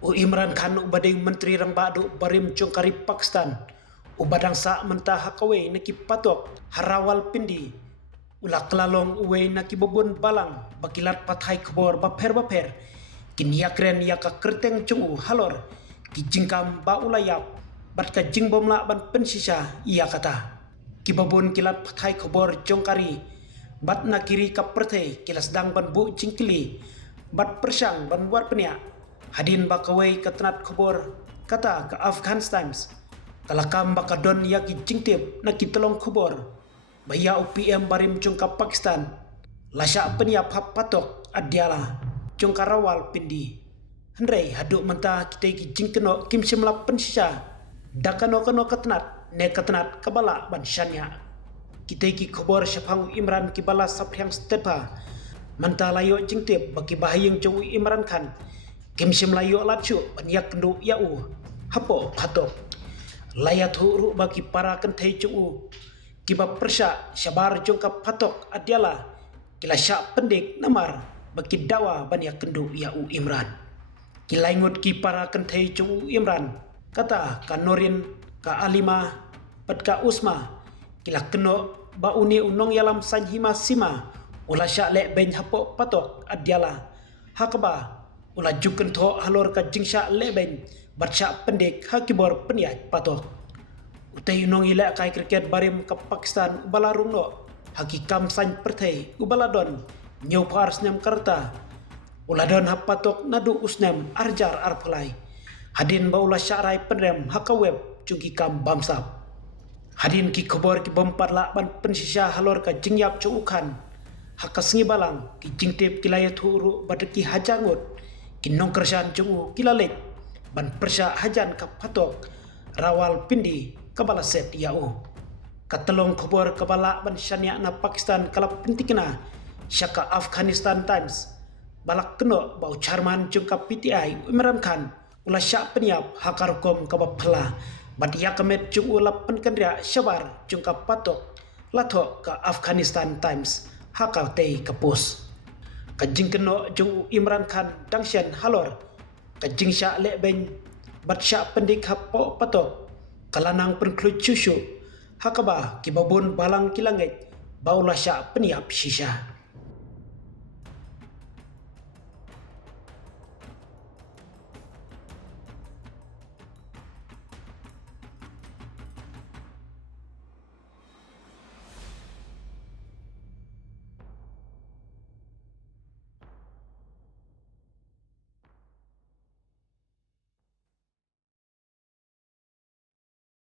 Imran Khan ubading menteri rang badu barim cungkari Pakistan ubadang sa mentah hakawe naki patok harawal pindi ula kelalong uwe naki bobon balang bakilat pathai khobor baper kiniakren yaka kerteng cungu halor ki jingkam ba ulayap bat ka jingbomla ban pensisa ia kata ki bobon kilat pathai khobor cungkari bat nakiri ka perthe kilas dang ban bu jingkili bat persang ban buat penia hadin bakawai katnat khobor kata ke Afghanistan kalakam bakadon yaki jingtip na kitolong khobor baya UPM barim cungka Pakistan lasya peniap hap patok adiala cungka rawal pindi hendrai haduk mentah kita ki jingkeno kim simlap pensisa dakano kano katnat ne katnat kabala ban syanya kita ki khobor syapang Imran ki bala saphyang stepa mentah layo jingtip baki bahayang cung Imran Khan kim sim layo lacu banyak kendu yau hapo patok layat huru bagi para kentai cung kiba persya syabar jongka patok adiala kila syak pendik namar bagi dawa banyak kendu yau Imran kila ingut ki para kentai cung Imran kata kanorin ka alima pat ka usma kila keno ba uni unong yalam sanhima sima ula syak lek ben hapo patok adiala hakaba ula juken tho halor ka jingsha leben batsha pendek hakibor peniat patok utai unong ila kai kriket barim ka Pakistan ubalarung no hakikam san perthai ubaladon nyo pars nyam karta uladon hapatok nadu usnem arjar arpalai hadin baula syarai penrem hakaweb cungki kam bamsap hadin ki khobor ki bompar la ban pensisa halor ka jingyap cuukan hakasengi balang ki jingtip kilayat huru badaki hajangut kinong kerjaan jungu kilalet ban persya hajan ka patok rawal pindi kabala set yau katelong khobor kabala ban syania na Pakistan kalap pentikna syaka Afghanistan Times balak keno bau charman jungka PTI Imran Khan ula syak peniap hakarukom kabapala bat yakamet jungu lapan kendria syabar jungka patok lato ka Afghanistan Times hakal tei kapus kajing keno jung Imran Khan dangsyan halor kajing syak leben bat syak pendik hapo patok kalanang penklut cucu hakaba kibabun balang kilangit baula syak peniap sisa